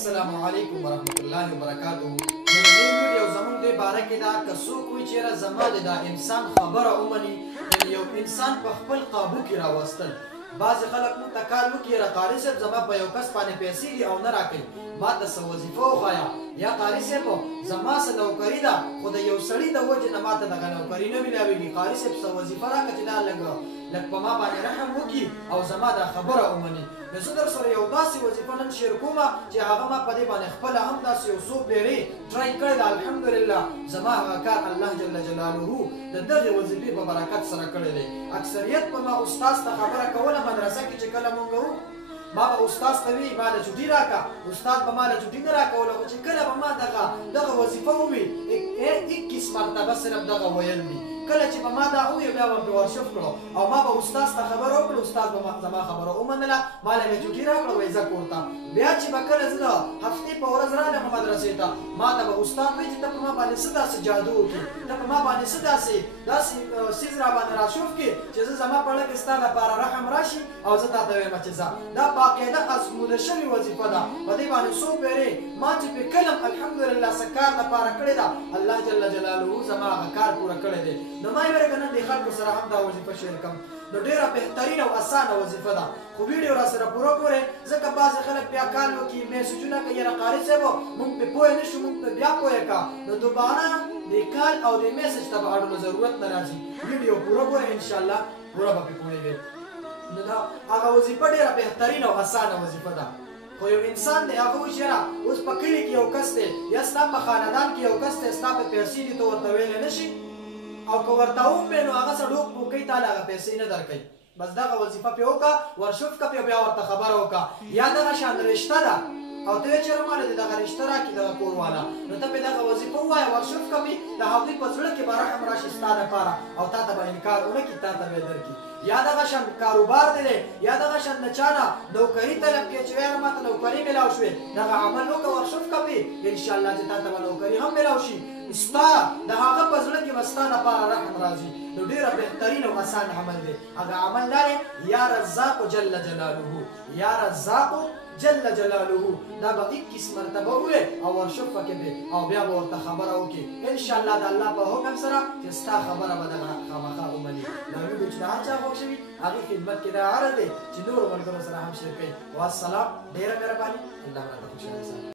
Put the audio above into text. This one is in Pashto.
السلام علیکم ورحمت الله وبرکاتہ. نن ویډیو زموږ د باره کې دا که څوک وي چېرې زما د دا انسان خبره ومني یعنې یو انسان په خپل قابو کې راوستل. بعضې خلک موږ ته کار وکړي یاره قاري صاحب زما په یو کس باندې پیسې دي او نه راکوي، ما ته څه وظیفه وښایه، یا قاري صاحب زما څه نوکري ده خو د یو سړي د وجې نه ما ته دغه نوکري نه میلاوېږي، قاري صاحب څه وظیفه راکړه چې دا لږ په ما باندې رحم وکړي او زما دا خبره ومني. نو زه در سره یو داسې وظیفه نن شیر کومه چې هغه ما په دې باندې خپله هم داسې یو څو پیرې ټرای کړی ده. الحمدلله زما هغه کار الله جل جلاله د دغې وظیفې په برکت سره کړی دی. اکثریت په ما استاذ ته خبره کوله مدرسه کې چې کله مونږ وو ما به استاذ ته وي ما له چوټي راکړه، استاد به ما له چوټي نه راکوله، خو چې کله به ما دغه وظیفه ووي 21 مرتبه صرف دغه ویل دي. کله چې به ما دا وویل بیا به مې ورشف کړو او ما به استاد ته خبره وکړه، استاد به زما خبره ومنله، ما له مې چوټي راکړه وایي ځه کور ته. بیا چې به کله زه د هفتې په ورځ رالم مدرسې ته ما ته به استاد وایي چې ته په ما باندې څه داسې جادو وکړي، ته په ما باندې څه داسې څیز را باندې راشوف کړي چې زه زما په اړه کې ستا لپاره رحم راشي او زه تا ته وایم چې ځه. دا باقاعده ازموده شوې وظیفه ده، په دې باندې څو پیرې ما چې پې کلم الحمدلله څه کار لپاره کړې ده الله جل جلاله زما هغه کار پوره کړی دی. نو ما یې ویل که نن دې خلکو سره هم دا وظیفه شیر کړم. نو ډېره بهترینه او اسانه وظیفه ده، خو ویډیو را سره پوره ګورئ ځکه بعضې خلک بیا کال وکړي میسجونه کوي یاره قاري صاحب مونږ پې پوه نه شو مونږ پې بیا پوه کړه. نو دوباره د کال او د میسج ته به اړولو ضرورت نه راځي، ویډیو پوره ګورئ انشاءالله پوره به پې پوهېږئ. نو دا هغه وظیفه ډېره بهترینه او اسانه وظیفه ده. خو یو انسان دی هغه وایي چې یاره اوس په کلي کې یو کس دی یا ستا په خاندان کې یو کس دی ستا په پیسې دي ته ورته ویلی نه شي او که ورته ووایې نو هغه څه ډوک پوکوي تا له هغه پیسې نه درکوي. بس دغه وظیفه پې وکړه ورشف کړه پې بیا ورته خبره وکړه. یا دغه شان رشته ده او ته وایې چېرې ماله دې دغه رشته راکړي دغه کور والا، نو ته پې دغه وظیفه ووایه ورشف کړه پې د هغوی په زړه کې به رحم راشي ستا دپاره او تا ته به انکار ونه کړي تا ته به یې درکړي. یا دغه شان کاروبار دی یا دغه شان د چا نه نوکري طلب کړې چې وایه ما ته نوکري میلاو شوې دغه عمل وکړه ورشف کړه پې انشاءالله چې تا ته به نوکري هم میلاو شي، ستا د هغه په زړه کې به ستا دپاره رحم راځي. نو ډېره بهترین او اسان عمل دی. هغه عمل دا دی یا رزاق جل جلاله، یا رزاق جل جلاله دا به 21 مرتبه ووایې او ورشف پکې دی او بیا به ورته خبره وکړي انشاءالله د الله په حکم سره چې ستا خبره به دغه خامخا ومني. دا ویډیو چې د هر چا خوښ شوي هغې خدمت کې دا عرض دی چې نورو ملګرو سره هم شیر کوي. والسلام، ډېره مهرباني، الله راته خوشحاله ساتي.